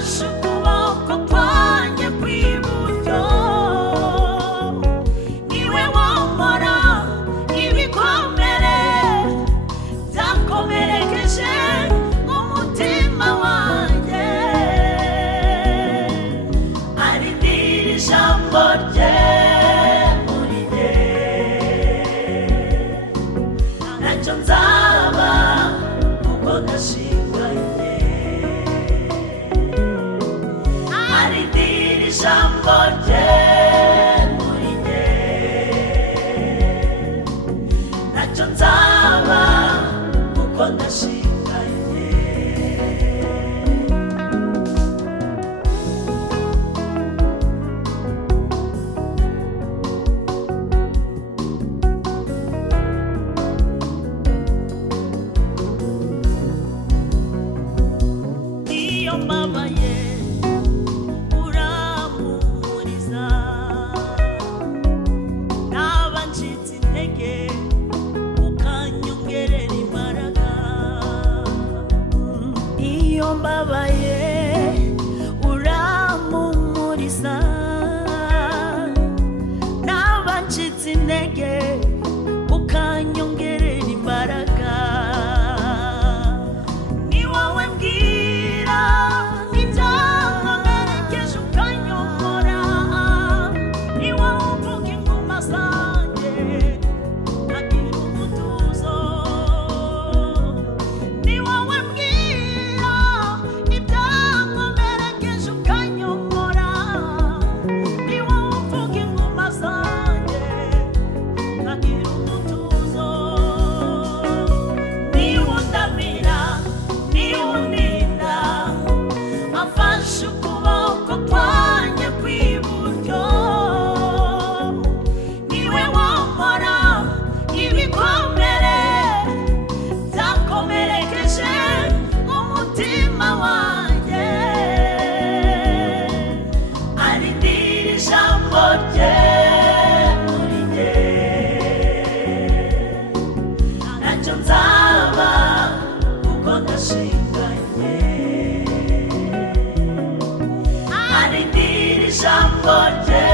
afashe ukuboko kwanjye kw'iburyo, niwe womora ibikomere byakomerekeje umutima wanjye, arindira ijambo rye muri jye, ntacyo nzaba kuko ndashinganye, arindira ijambo rye muri jye, ntacyo nzaba kuko ndashinganye. Iyo mbabaye urampumuriza, naba ncitse intege ukanyongerera imbaraga. Iyo mbabaye urampumuriza, naba ncitse intege ukanyongerera imbaraga. Ni wowe mbwira ibyankomerekeje ukanyomora, ni wowe uvuga inguma zanjye nkagira umutuzo, ni wowe mbwira ibyankomerekeje ukanyomora, ni wowe uvuga inguma zanjye nkagira umutuzo, niwe undamira, niwe undinda, afashe ukuboko kwanjye kw'iburyo, niwe womora ibikomere byakomerekeje umutima wanjye, arindira ijambo rye muri jye, ntacyo nzaba kuko ndashinganye, arindira ijambo rye